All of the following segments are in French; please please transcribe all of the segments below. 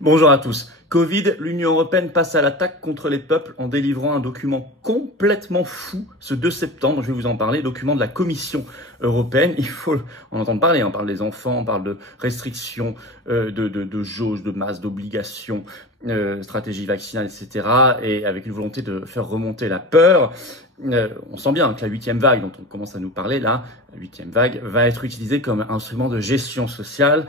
Bonjour à tous. Covid, l'Union européenne passe à l'attaque contre les peuples en délivrant un document complètement fou ce 2 septembre. Je vais vous en parler, document de la Commission européenne. Il faut en entendre parler. On parle des enfants, on parle de restrictions, de jauges, de masse, d'obligations, stratégie vaccinale, etc. Et avec une volonté de faire remonter la peur. On sent bien que la 8e vague dont on commence à nous parler là, la 8e vague, va être utilisée comme instrument de gestion sociale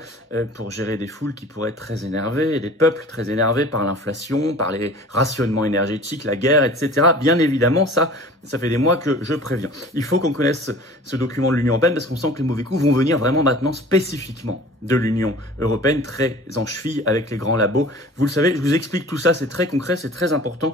pour gérer des foules qui pourraient être très énervées, et des peuples très énervés par l'inflation, par les rationnements énergétiques, la guerre, etc. Bien évidemment, ça fait des mois que je préviens. Il faut qu'on connaisse ce document de l'Union européenne parce qu'on sent que les mauvais coups vont venir vraiment maintenant spécifiquement de l'Union européenne, très en cheville avec les grands labos. Vous le savez, je vous explique tout ça, c'est très concret, c'est très important.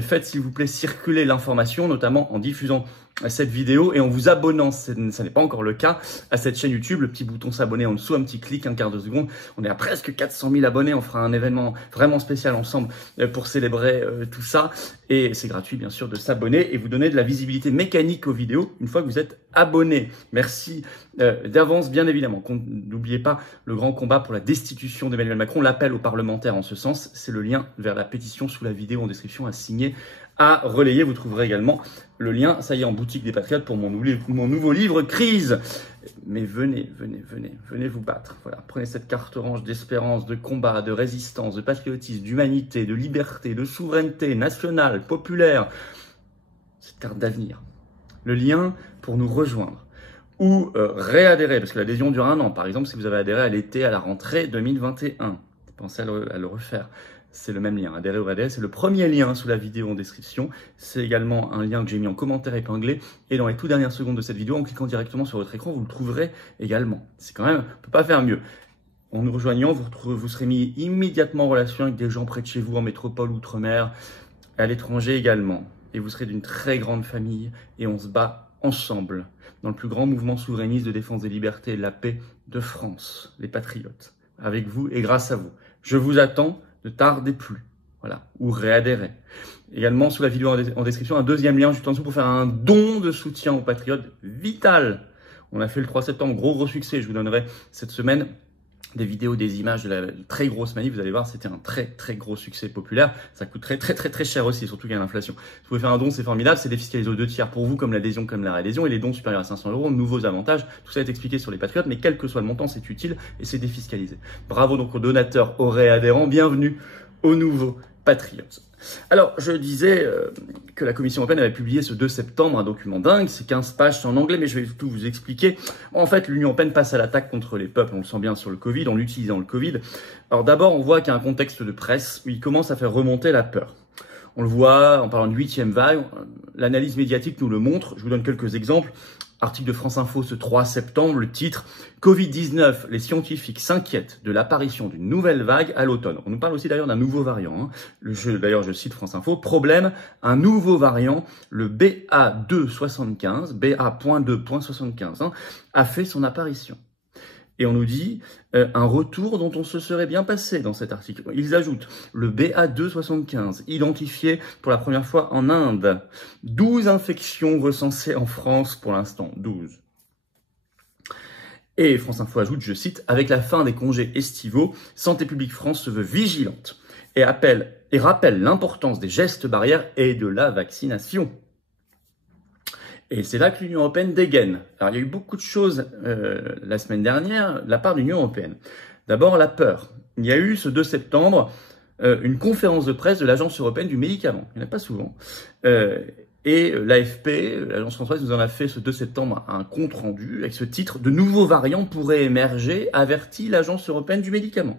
Faites s'il vous plaît circuler l'information, notamment en diffusant cette vidéo et en vous abonnant, ça n'est pas encore le cas, à cette chaîne YouTube. Le petit bouton s'abonner en dessous, un petit clic, un quart de seconde. On est à presque 400 000 abonnés, on fera un événement vraiment spécial ensemble pour célébrer tout ça. Et c'est gratuit bien sûr de s'abonner et vous donner de la visibilité mécanique aux vidéos une fois que vous êtes abonné. Merci d'avance bien évidemment. N'oubliez pas le grand combat pour la destitution d'Emmanuel Macron, l'appel aux parlementaires en ce sens. C'est le lien vers la pétition sous la vidéo en description à signer, à relayer. Vous trouverez également le lien, ça y est, en boutique des Patriotes pour mon nouveau livre Crise. Mais venez vous battre. Voilà, prenez cette carte orange d'espérance, de combat, de résistance, de patriotisme, d'humanité, de liberté, de souveraineté nationale, populaire. Cette carte d'avenir. Le lien pour nous rejoindre ou réadhérer, parce que l'adhésion dure 1 an. Par exemple, si vous avez adhéré à l'été, à la rentrée 2021, pensez à le refaire. C'est le même lien, adhérer ou réadhérer, c'est le premier lien sous la vidéo en description. C'est également un lien que j'ai mis en commentaire épinglé. Et dans les toutes dernières secondes de cette vidéo, en cliquant directement sur votre écran, vous le trouverez également. C'est quand même, on ne peut pas faire mieux. En nous rejoignant, vous serez mis immédiatement en relation avec des gens près de chez vous, en métropole, outre-mer, à l'étranger également. Et vous serez d'une très grande famille et on se bat ensemble dans le plus grand mouvement souverainiste de défense des libertés et de la paix de France, les Patriotes. Avec vous et grâce à vous. Je vous attends. Ne tardez plus, voilà, ou réadhérez. Également, sous la vidéo en description, un deuxième lien juste en dessous pour faire un don de soutien aux patriotes vital. On a fait le 3 septembre, gros succès. Je vous donnerai cette semaine des vidéos, des images de la très grosse manif. Vous allez voir, c'était un très gros succès populaire. Ça coûte très cher aussi, surtout qu'il y a l'inflation. Si vous pouvez faire un don, c'est formidable. C'est défiscalisé aux 2/3 pour vous, comme l'adhésion, comme la réadhésion. Et les dons supérieurs à 500 €, nouveaux avantages. Tout ça est expliqué sur les Patriotes, mais quel que soit le montant, c'est utile et c'est défiscalisé. Bravo donc aux donateurs, aux réadhérents. Bienvenue aux nouveaux Patriotes. Alors, je disais que la Commission européenne avait publié ce 2 septembre un document dingue, c'est 15 pages, c'est en anglais, mais je vais tout vous expliquer. En fait, l'Union européenne passe à l'attaque contre les peuples, on le sent bien sur le Covid, en l'utilisant le Covid. Alors d'abord, on voit qu'il y a un contexte de presse où il commence à faire remonter la peur. On le voit en parlant de 8e vague, l'analyse médiatique nous le montre, je vous donne quelques exemples. Article de France Info ce 3 septembre, le titre « Covid-19, les scientifiques s'inquiètent de l'apparition d'une nouvelle vague à l'automne ». On nous parle aussi d'ailleurs d'un nouveau variant. D'ailleurs, je cite France Info, « Problème, un nouveau variant, le BA.2.75, BA.2.75, a fait son apparition ». Et on nous dit un retour dont on se serait bien passé dans cet article. Ils ajoutent le BA.2.75, identifié pour la première fois en Inde. 12 infections recensées en France pour l'instant, 12. Et France Info ajoute, je cite, « Avec la fin des congés estivaux, Santé publique France se veut vigilante et rappelle l'importance des gestes barrières et de la vaccination ». Et c'est là que l'Union européenne dégaine. Alors, il y a eu beaucoup de choses la semaine dernière de la part de l'Union européenne. D'abord, la peur. Il y a eu ce 2 septembre une conférence de presse de l'Agence européenne du médicament. Il n'y en a pas souvent. Et l'AFP, l'Agence française, nous en a fait ce 2 septembre un compte-rendu avec ce titre « De nouveaux variants pourraient émerger », avertit l'Agence européenne du médicament.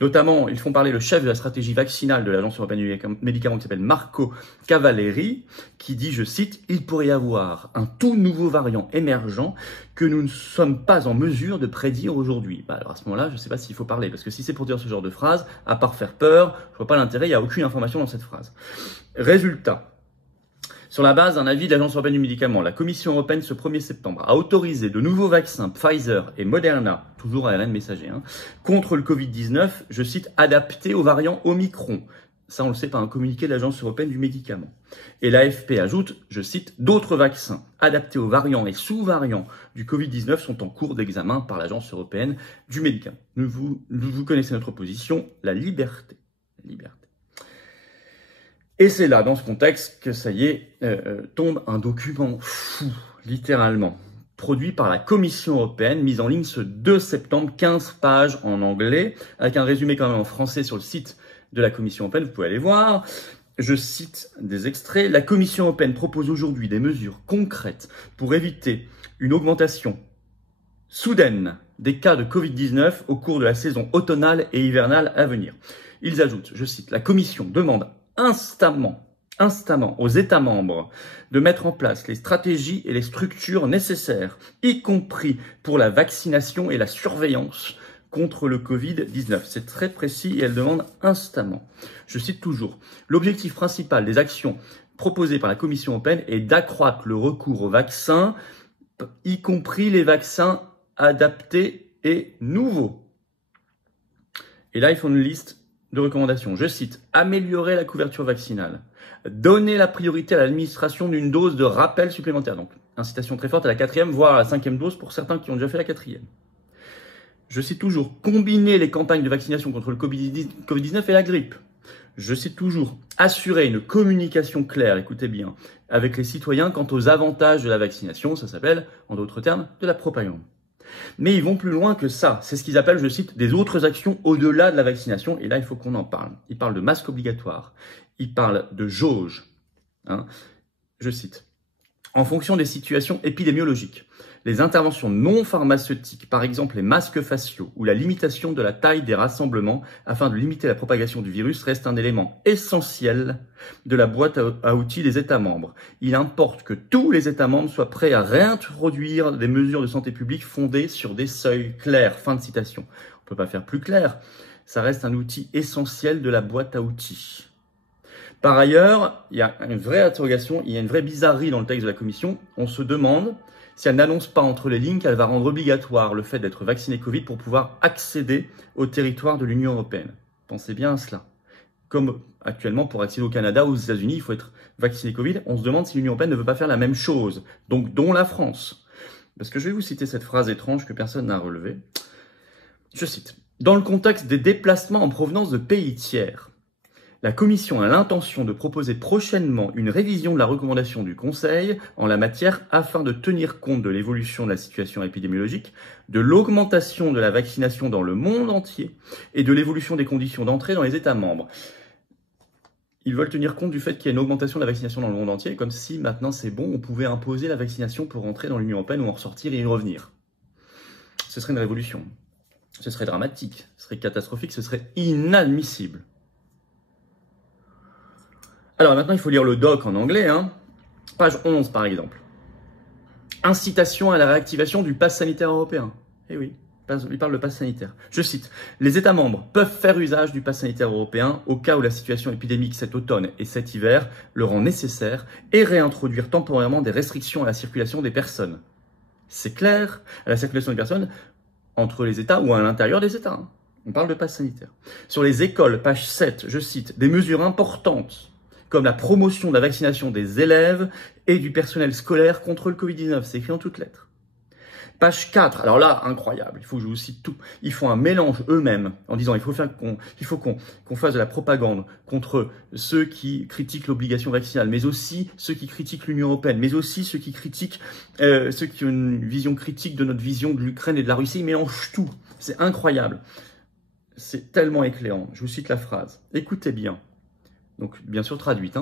Notamment, ils font parler le chef de la stratégie vaccinale de l'Agence européenne du médicament qui s'appelle Marco Cavalleri, qui dit, je cite, « Il pourrait y avoir un tout nouveau variant émergent que nous ne sommes pas en mesure de prédire aujourd'hui. » Alors à ce moment-là, je ne sais pas s'il faut parler, parce que si c'est pour dire ce genre de phrase, à part faire peur, je ne vois pas l'intérêt, il n'y a aucune information dans cette phrase. Résultat. Sur la base d'un avis de l'Agence européenne du médicament, la Commission européenne ce 1er septembre a autorisé de nouveaux vaccins Pfizer et Moderna, toujours ARN messager, contre le Covid-19, je cite, adaptés aux variants Omicron. Ça, on le sait par un communiqué de l'Agence européenne du médicament. Et l'AFP ajoute, je cite, « D'autres vaccins adaptés aux variants et sous-variants du Covid-19 sont en cours d'examen par l'Agence européenne du médicament. » Vous connaissez notre position, la liberté. Liberté. Et c'est là, dans ce contexte, que ça y est, tombe un document fou, littéralement, produit par la Commission européenne, mise en ligne ce 2 septembre, 15 pages en anglais, avec un résumé quand même en français sur le site de la Commission européenne, vous pouvez aller voir. Je cite des extraits. La Commission européenne propose aujourd'hui des mesures concrètes pour éviter une augmentation soudaine des cas de Covid-19 au cours de la saison automnale et hivernale à venir. Ils ajoutent, je cite, la Commission demande instamment aux États membres de mettre en place les stratégies et les structures nécessaires, y compris pour la vaccination et la surveillance contre le Covid-19. C'est très précis et elle demande instamment. Je cite toujours, l'objectif principal des actions proposées par la Commission européenne est d'accroître le recours aux vaccins, y compris les vaccins adaptés et nouveaux. Et là, ils font une liste de recommandations. Je cite, améliorer la couverture vaccinale, donner la priorité à l'administration d'une dose de rappel supplémentaire. Donc, incitation très forte à la 4e, voire à la 5e dose pour certains qui ont déjà fait la 4e. Je cite toujours, combiner les campagnes de vaccination contre le Covid-19 et la grippe. Je cite toujours, assurer une communication claire, écoutez bien, avec les citoyens quant aux avantages de la vaccination. Ça s'appelle, en d'autres termes, de la propagande. Mais ils vont plus loin que ça. C'est ce qu'ils appellent, je cite, des autres actions au-delà de la vaccination. Et là, il faut qu'on en parle. Ils parlent de masque obligatoire. Ils parlent de jauge. Je cite. En fonction des situations épidémiologiques, les interventions non pharmaceutiques, par exemple les masques faciaux ou la limitation de la taille des rassemblements afin de limiter la propagation du virus restent un élément essentiel de la boîte à outils des États membres. Il importe que tous les États membres soient prêts à réintroduire des mesures de santé publique fondées sur des seuils clairs. Fin de citation. On ne peut pas faire plus clair. Ça reste un outil essentiel de la boîte à outils. Par ailleurs, il y a une vraie interrogation, il y a une vraie bizarrerie dans le texte de la Commission. On se demande si elle n'annonce pas entre les lignes qu'elle va rendre obligatoire le fait d'être vacciné Covid pour pouvoir accéder au territoire de l'Union européenne. Pensez bien à cela. Comme actuellement, pour accéder au Canada ou aux États-Unis, il faut être vacciné Covid. On se demande si l'Union européenne ne veut pas faire la même chose, donc dont la France. Parce que je vais vous citer cette phrase étrange que personne n'a relevée. Je cite. Dans le contexte des déplacements en provenance de pays tiers, la Commission a l'intention de proposer prochainement une révision de la recommandation du Conseil en la matière afin de tenir compte de l'évolution de la situation épidémiologique, de l'augmentation de la vaccination dans le monde entier et de l'évolution des conditions d'entrée dans les États membres. Ils veulent tenir compte du fait qu'il y a une augmentation de la vaccination dans le monde entier, comme si maintenant c'est bon, on pouvait imposer la vaccination pour entrer dans l'Union européenne ou en ressortir et y revenir. Ce serait une révolution. Ce serait dramatique, ce serait catastrophique, ce serait inadmissible. Alors maintenant, il faut lire le doc en anglais, page 11 par exemple. Incitation à la réactivation du pass sanitaire européen. Eh oui, il parle de pass sanitaire. Je cite, les États membres peuvent faire usage du pass sanitaire européen au cas où la situation épidémique cet automne et cet hiver le rend nécessaire et réintroduire temporairement des restrictions à la circulation des personnes. C'est clair, à la circulation des personnes entre les États ou à l'intérieur des États. On parle de pass sanitaire. Sur les écoles, page 7, je cite, des mesures importantes comme la promotion de la vaccination des élèves et du personnel scolaire contre le Covid-19. C'est écrit en toutes lettres. Page 4, alors là, incroyable, il faut que je vous cite tout. Ils font un mélange eux-mêmes en disant il faut qu'on fasse de la propagande contre ceux qui critiquent l'obligation vaccinale, mais aussi ceux qui critiquent l'Union européenne, mais aussi ceux qui critiquent, ceux qui ont une vision critique de notre vision de l'Ukraine et de la Russie. Ils mélangent tout. C'est incroyable. C'est tellement éclairant. Je vous cite la phrase. Écoutez bien. Donc bien sûr traduite,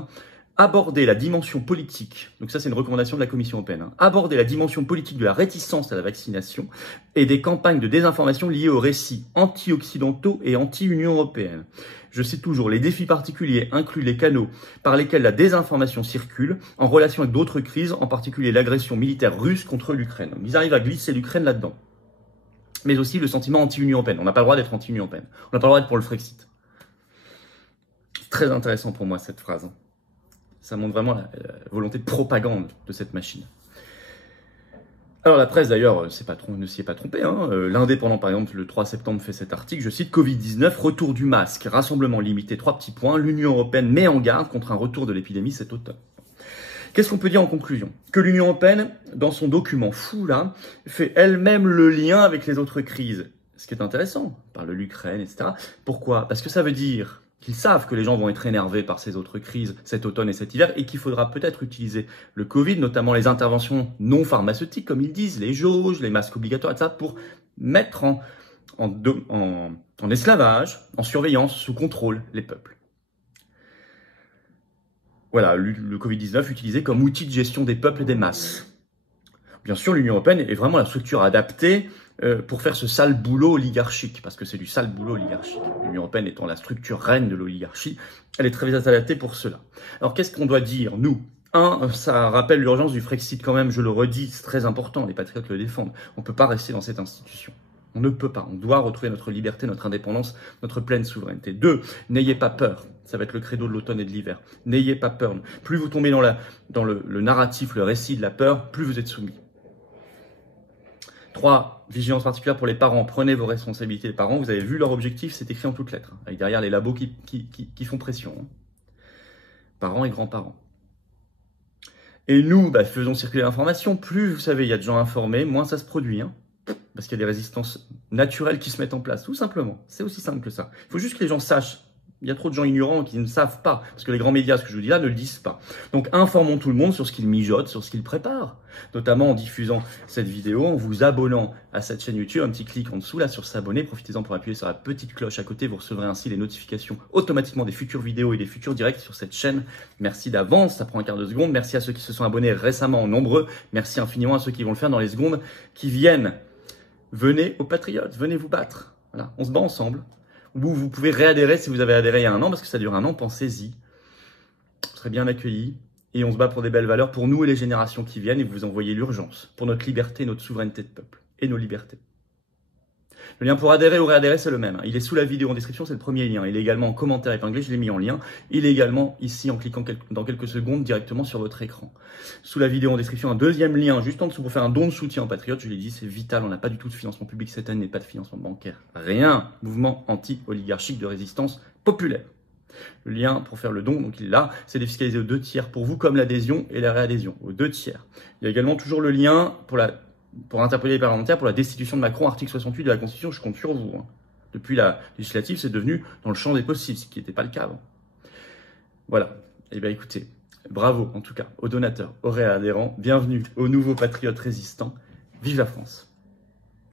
aborder la dimension politique, donc ça c'est une recommandation de la Commission européenne, aborder la dimension politique de la réticence à la vaccination et des campagnes de désinformation liées aux récits anti-occidentaux et anti-Union européenne. Je cite toujours, les défis particuliers incluent les canaux par lesquels la désinformation circule en relation avec d'autres crises, en particulier l'agression militaire russe contre l'Ukraine. Ils arrivent à glisser l'Ukraine là-dedans. Mais aussi le sentiment anti-Union européenne. On n'a pas le droit d'être anti-Union européenne. On n'a pas le droit d'être pour le Frexit. Très intéressant pour moi cette phrase. Ça montre vraiment la volonté de propagande de cette machine. Alors la presse d'ailleurs ne s'y est pas trompée. Hein. L'Indépendant par exemple le 3 septembre fait cet article, je cite, Covid-19, retour du masque, rassemblement limité, 3 petits points, l'Union européenne met en garde contre un retour de l'épidémie cet automne. Qu'est-ce qu'on peut dire en conclusion? Que l'Union européenne, dans son document fou là, fait elle-même le lien avec les autres crises. Ce qui est intéressant, on parle de l'Ukraine, etc. Pourquoi? Parce que ça veut dire qu'ils savent que les gens vont être énervés par ces autres crises cet automne et cet hiver et qu'il faudra peut-être utiliser le Covid, notamment les interventions non pharmaceutiques, comme ils disent, les jauges, les masques obligatoires, etc., pour mettre en esclavage, en surveillance, sous contrôle les peuples. Voilà, le Covid-19 utilisé comme outil de gestion des peuples et des masses. Bien sûr, l'Union européenne est vraiment la structure adaptée pour faire ce sale boulot oligarchique, parce que c'est du sale boulot oligarchique. L'Union européenne étant la structure reine de l'oligarchie, elle est très adaptée pour cela. Alors, qu'est-ce qu'on doit dire, nous? Ça rappelle l'urgence du Frexit quand même, je le redis, c'est très important, les patriotes le défendent. On ne peut pas rester dans cette institution. On ne peut pas. On doit retrouver notre liberté, notre indépendance, notre pleine souveraineté. 2, n'ayez pas peur. Ça va être le credo de l'automne et de l'hiver. N'ayez pas peur. Plus vous tombez dans le narratif, le récit de la peur, plus vous êtes soumis. 3, vigilance particulière pour les parents. Prenez vos responsabilités, les parents. Vous avez vu leur objectif, c'est écrit en toutes lettres. Avec derrière les labos qui font pression. Parents et grands-parents. Et nous, faisons circuler l'information. Plus, vous savez, il y a de gens informés, moins ça se produit. Parce qu'il y a des résistances naturelles qui se mettent en place, tout simplement. C'est aussi simple que ça. Il faut juste que les gens sachent. Il y a trop de gens ignorants qui ne savent pas, parce que les grands médias, ce que je vous dis là, ne le disent pas. Donc informons tout le monde sur ce qu'ils mijotent, sur ce qu'ils préparent, notamment en diffusant cette vidéo, en vous abonnant à cette chaîne YouTube, un petit clic en dessous là sur s'abonner, profitez-en pour appuyer sur la petite cloche à côté, vous recevrez ainsi les notifications automatiquement des futures vidéos et des futurs directs sur cette chaîne. Merci d'avance, ça prend un quart de seconde. Merci à ceux qui se sont abonnés récemment, nombreux. Merci infiniment à ceux qui vont le faire dans les secondes qui viennent. Venez aux Patriotes, venez vous battre. Voilà, on se bat ensemble. Ou vous pouvez réadhérer si vous avez adhéré il y a 1 an, parce que ça dure 1 an, pensez-y. Vous serez bien accueillis. Et on se bat pour des belles valeurs, pour nous et les générations qui viennent, et vous envoyez l'urgence, pour notre liberté, notre souveraineté de peuple, et nos libertés. Le lien pour adhérer ou réadhérer, c'est le même. Il est sous la vidéo en description, c'est le premier lien. Il est également en commentaire épinglé, je l'ai mis en lien. Il est également ici en cliquant dans quelques secondes directement sur votre écran. Sous la vidéo en description, un deuxième lien juste en dessous pour faire un don de soutien aux patriotes. Je l'ai dit, c'est vital, on n'a pas du tout de financement public cette année, pas de financement bancaire. Rien. Mouvement anti-oligarchique de résistance populaire. Le lien pour faire le don, donc il est là, c'est défiscalisé aux 2 tiers pour vous, comme l'adhésion et la réadhésion, aux 2 tiers. Il y a également toujours le lien pour interpeller les parlementaires pour la destitution de Macron, article 68 de la Constitution, je compte sur vous. Depuis la législative, c'est devenu dans le champ des possibles, ce qui n'était pas le cas avant. Voilà. Eh bien écoutez, bravo en tout cas aux donateurs, aux réadhérents, bienvenue aux nouveaux patriotes résistants. Vive la France!